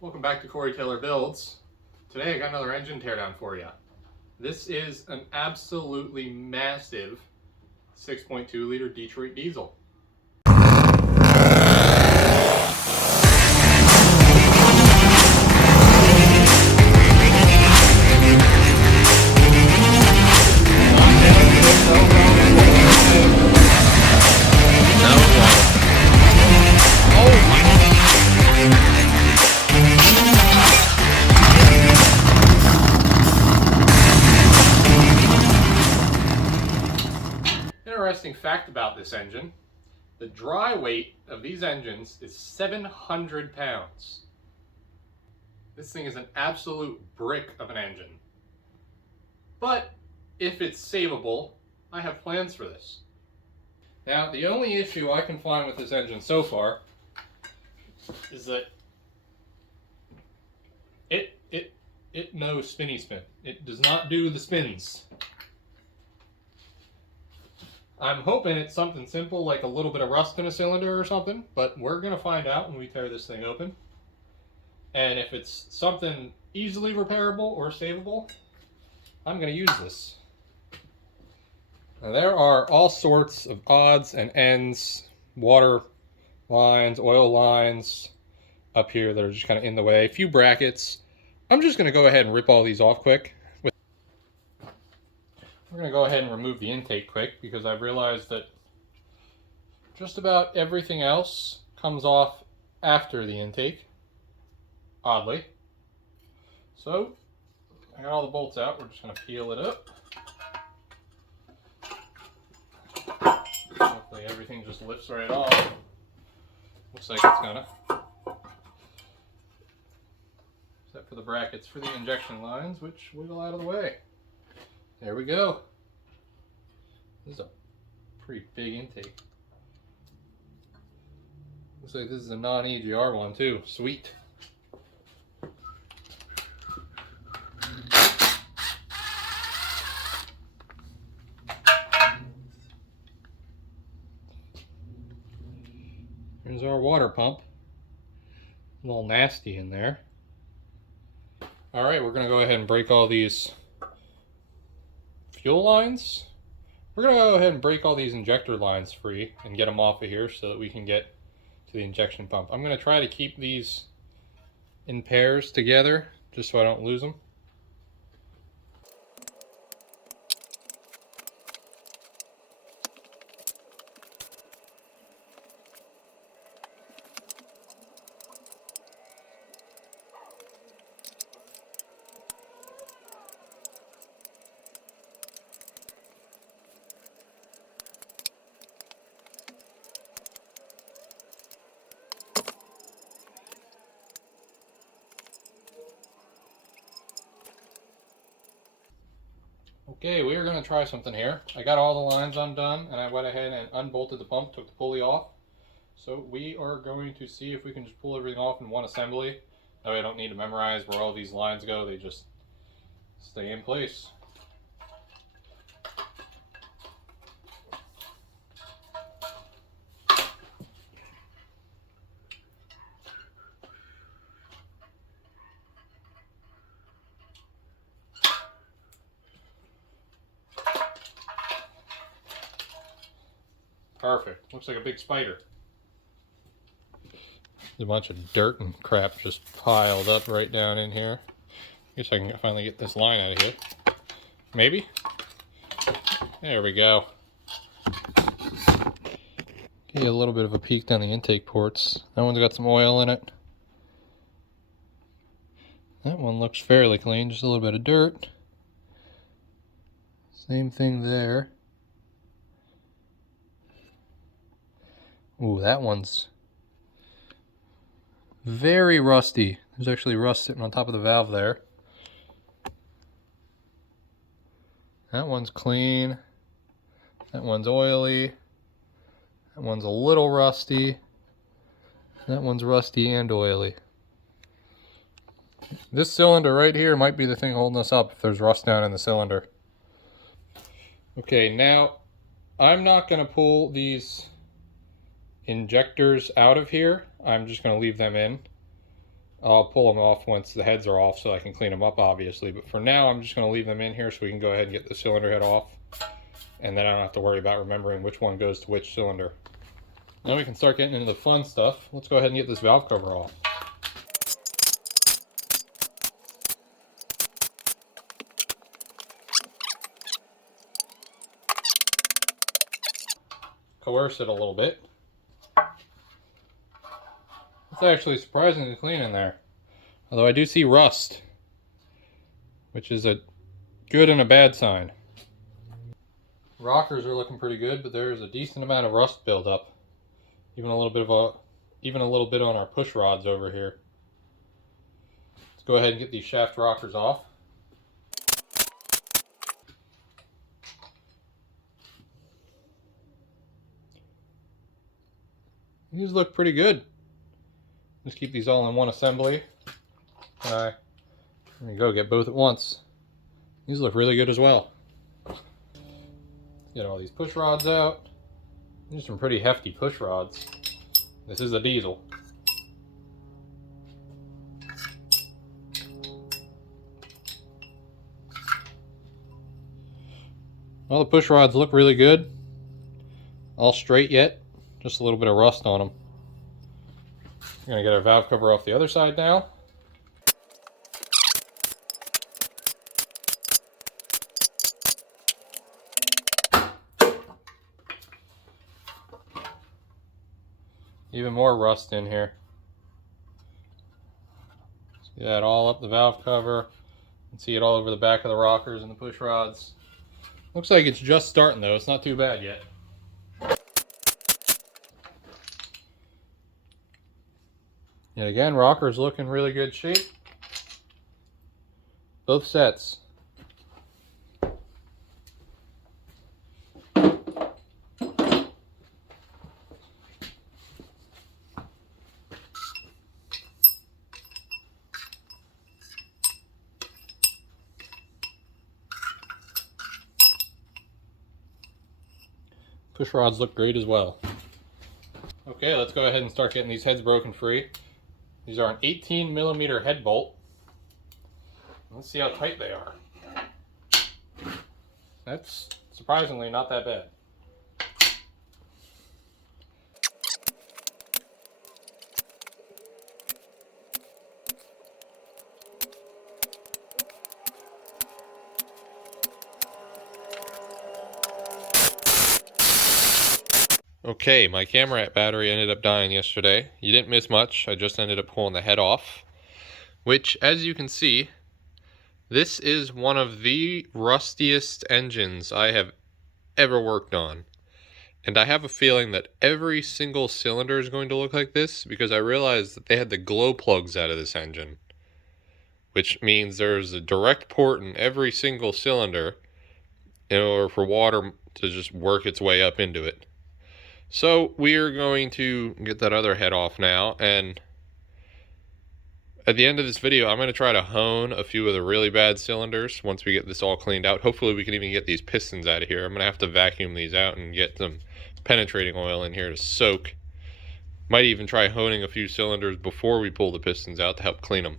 Welcome back to Corey Taylor Builds. Today I got another engine teardown for you. This is an absolutely massive 6.2 liter Detroit diesel. Interesting fact about this engine, the dry weight of these engines is 700 pounds. This thing is an absolute brick of an engine. But if it's savable, I have plans for this. Now, the only issue I can find with this engine so far is that it knows spinny spin. It does not do the spins. I'm hoping it's something simple like a little bit of rust in a cylinder or something, but we're going to find out when we tear this thing open. And if it's something easily repairable or savable, I'm going to use this. Now, there are all sorts of odds and ends, water lines, oil lines up here that are just kind of in the way. A few brackets. I'm just going to go ahead and rip all these off quick. We're going to go ahead and remove the intake quick because I've realized that just about everything else comes off after the intake, oddly. So, I got all the bolts out. We're just going to peel it up. Hopefully everything just lifts right off. Looks like it's going to. Except for the brackets for the injection lines, which wiggle out of the way. There we go. This is a pretty big intake. Looks like this is a non-EGR one too. Sweet. Here's our water pump. A little nasty in there. Alright, we're going to go ahead and break all these fuel lines. We're going to go ahead and break all these injector lines free and get them off of here so that we can get to the injection pump. I'm going to try to keep these in pairs together just so I don't lose them. Okay, we are going to try something here. I got all the lines undone and I went ahead and unbolted the pump, took the pulley off. So we are going to see if we can just pull everything off in one assembly. That way I don't need to memorize where all these lines go, they just stay in place. Perfect. Looks like a big spider. There's a bunch of dirt and crap just piled up right down in here. Guess I can finally get this line out of here. Maybe? There we go. Get a little bit of a peek down the intake ports. That one's got some oil in it. That one looks fairly clean, just a little bit of dirt. Same thing there. Ooh, that one's very rusty. There's actually rust sitting on top of the valve there. That one's clean. That one's oily. That one's a little rusty. That one's rusty and oily. This cylinder right here might be the thing holding us up if there's rust down in the cylinder. Okay, now I'm not going to pull these injectors out of here. I'm just going to leave them in. I'll pull them off once the heads are off so I can clean them up, obviously. But for now, I'm just going to leave them in here so we can go ahead and get the cylinder head off. And then I don't have to worry about remembering which one goes to which cylinder. Now we can start getting into the fun stuff. Let's go ahead and get this valve cover off. Coerce it a little bit. It's actually surprisingly clean in there. Although I do see rust, which is a good and a bad sign. Rockers are looking pretty good, but there's a decent amount of rust buildup. Even a little bit on our push rods over here. Let's go ahead and get these shaft rockers off. These look pretty good. Just keep these all in one assembly. There you go, get both at once. These look really good as well. Get all these push rods out. These are some pretty hefty push rods. This is a diesel. Well, the push rods look really good. All straight yet. Just a little bit of rust on them. We're going to get our valve cover off the other side now. Even more rust in here. See that all up the valve cover. You can see it all over the back of the rockers and the push rods. Looks like it's just starting though. It's not too bad yet. Yet again, rockers look in really good shape. Both sets. Push rods look great as well. Okay, let's go ahead and start getting these heads broken free. These are an 18mm head bolt. Let's see how tight they are. That's surprisingly not that bad. Okay, my camera battery ended up dying yesterday. You didn't miss much. I just ended up pulling the head off, which, as you can see, this is one of the rustiest engines I have ever worked on. And I have a feeling that every single cylinder is going to look like this because I realized that they had the glow plugs out of this engine, which means there's a direct port in every single cylinder in order for water to just work its way up into it. So we are going to get that other head off now, and at the end of this video I'm going to try to hone a few of the really bad cylinders once we get this all cleaned out. Hopefully we can even get these pistons out of here. I'm going to have to vacuum these out and get some penetrating oil in here to soak. Might even try honing a few cylinders before we pull the pistons out to help clean them.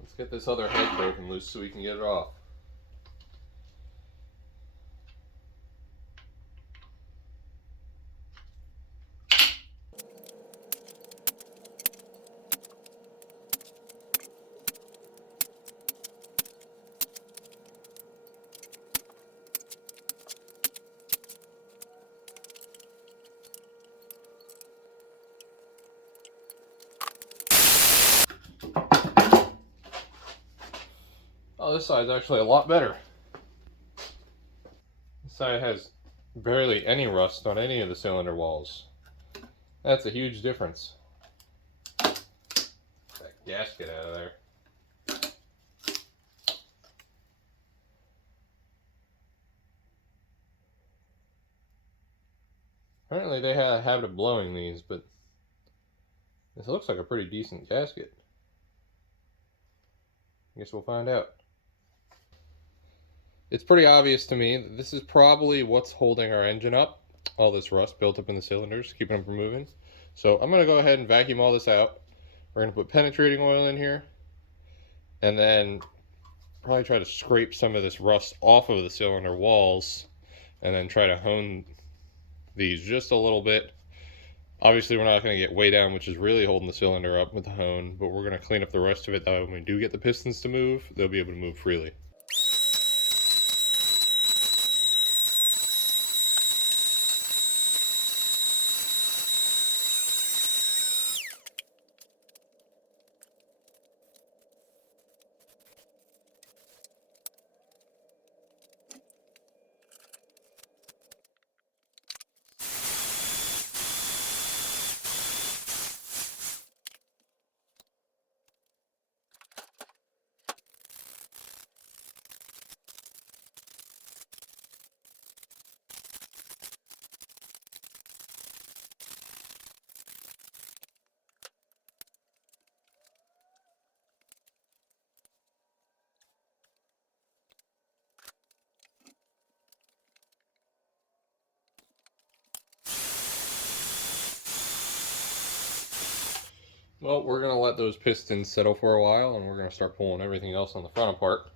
Let's get this other head broken loose so we can get it off. Oh, this side's actually a lot better. This side has barely any rust on any of the cylinder walls. That's a huge difference. Get that gasket out of there. Apparently they had a habit of blowing these, but this looks like a pretty decent gasket. I guess we'll find out. It's pretty obvious to me that this is probably what's holding our engine up. All this rust built up in the cylinders, keeping them from moving. So I'm going to go ahead and vacuum all this out. We're going to put penetrating oil in here, and then probably try to scrape some of this rust off of the cylinder walls, and then try to hone these just a little bit. Obviously, we're not going to get way down, which is really holding the cylinder up with the hone, but we're going to clean up the rest of it. That way when we do get the pistons to move, they'll be able to move freely. Well, we're going to let those pistons settle for a while, and we're going to start pulling everything else on the front apart.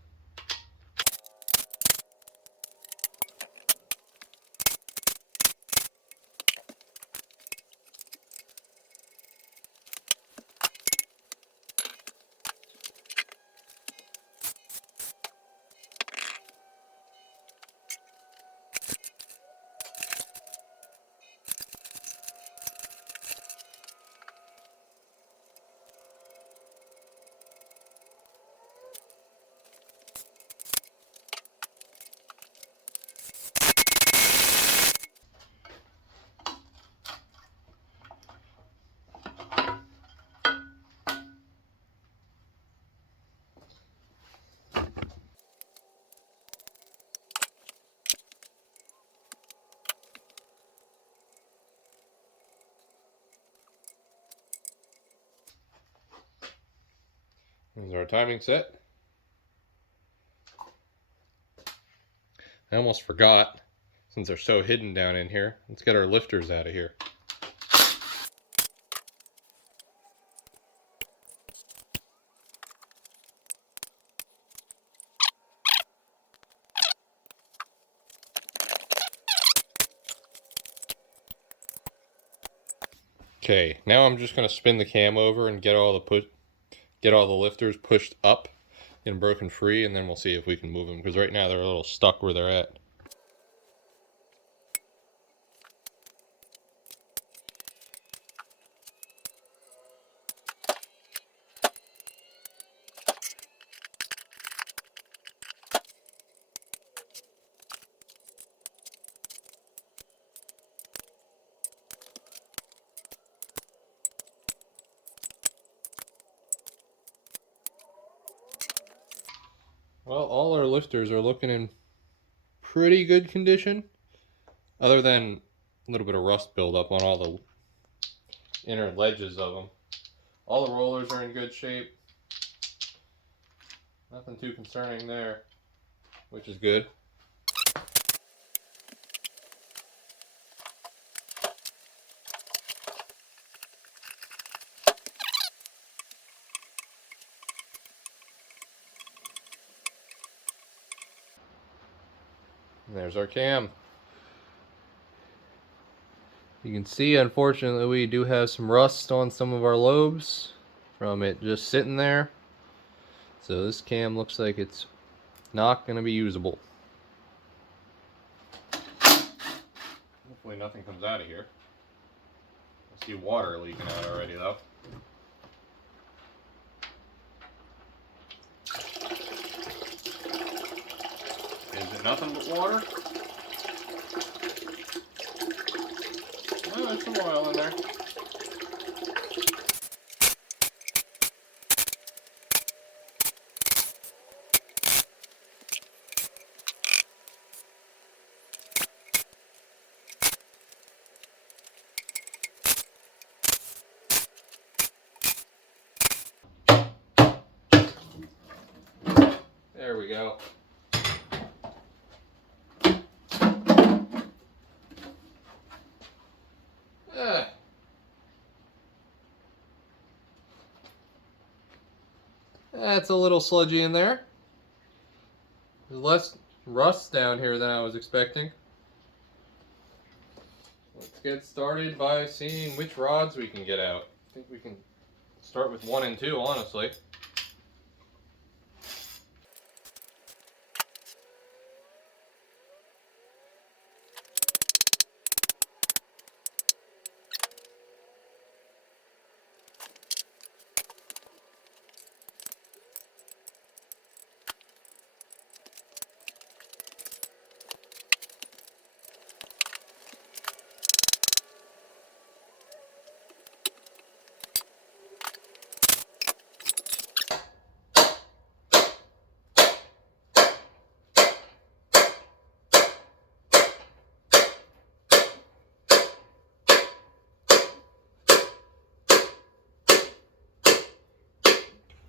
This is our timing set. I almost forgot, since they're so hidden down in here. Let's get our lifters out of here. Okay, now I'm just going to spin the cam over and get all the lifters pushed up and broken free, and then we'll see if we can move them, because right now they're a little stuck where they're at. Well, all our lifters are looking in pretty good condition, other than a little bit of rust buildup on all the inner ledges of them. All the rollers are in good shape. Nothing too concerning there, which is good. And there's our cam. You can see, unfortunately, we do have some rust on some of our lobes from it just sitting there. So this cam looks like it's not going to be usable. Hopefully nothing comes out of here. I see water leaking out already though. Is it nothing but water? Oh, there's some oil in there. There we go. That's a little sludgy in there. There's less rust down here than I was expecting. Let's get started by seeing which rods we can get out. I think we can start with 1 and 2, honestly.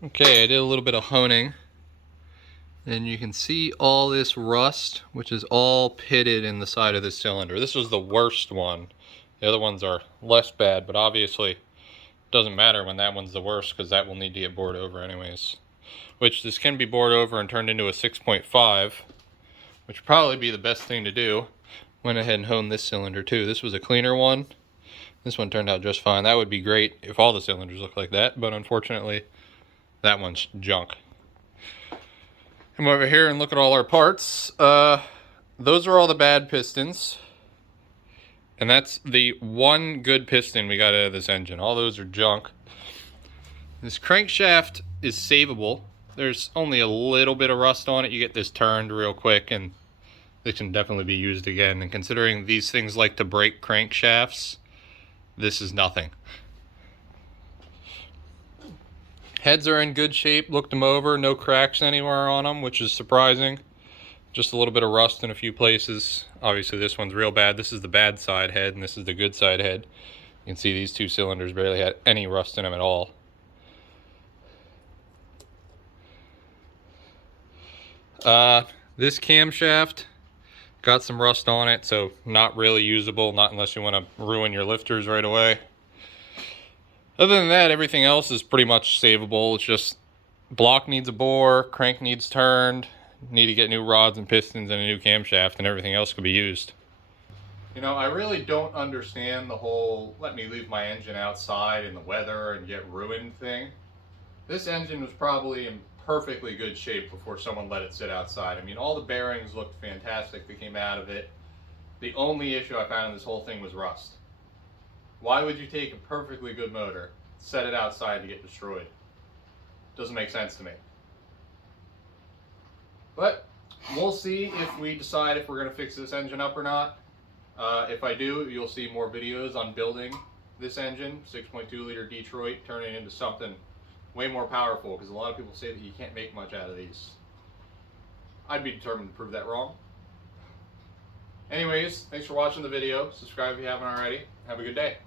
Okay, I did a little bit of honing, and you can see all this rust, which is all pitted in the side of this cylinder. This was the worst one. The other ones are less bad, but obviously it doesn't matter when that one's the worst, because that will need to get bored over anyways. Which this can be bored over and turned into a 6.5, which would probably be the best thing to do. Went ahead and honed this cylinder too. This was a cleaner one. This one turned out just fine. That would be great if all the cylinders look like that, but unfortunately that one's junk. Come over here and look at all our parts. Those are all the bad pistons. And that's the one good piston we got out of this engine. All those are junk. This crankshaft is savable. There's only a little bit of rust on it. You get this turned real quick and this can definitely be used again. And considering these things like to break crankshafts, this is nothing. Heads are in good shape. Looked them over. No cracks anywhere on them, which is surprising. Just a little bit of rust in a few places. Obviously this one's real bad. This is the bad side head and this is the good side head. You can see these two cylinders barely had any rust in them at all. This camshaft got some rust on it, so not really usable, not unless you want to ruin your lifters right away. Other than that, everything else is pretty much savable. It's just block needs a bore, crank needs turned, need to get new rods and pistons and a new camshaft, and everything else could be used. You know, I really don't understand the whole let me leave my engine outside in the weather and get ruined thing. This engine was probably in perfectly good shape before someone let it sit outside. I mean, all the bearings looked fantastic that came out of it. The only issue I found in this whole thing was rust. Why would you take a perfectly good motor, set it outside to get destroyed? Doesn't make sense to me. But we'll see if we decide if we're going to fix this engine up or not. If I do, you'll see more videos on building this engine, 6.2 liter Detroit, turning it into something way more powerful, because a lot of people say that you can't make much out of these. I'd be determined to prove that wrong. Anyways, thanks for watching the video. Subscribe if you haven't already. Have a good day.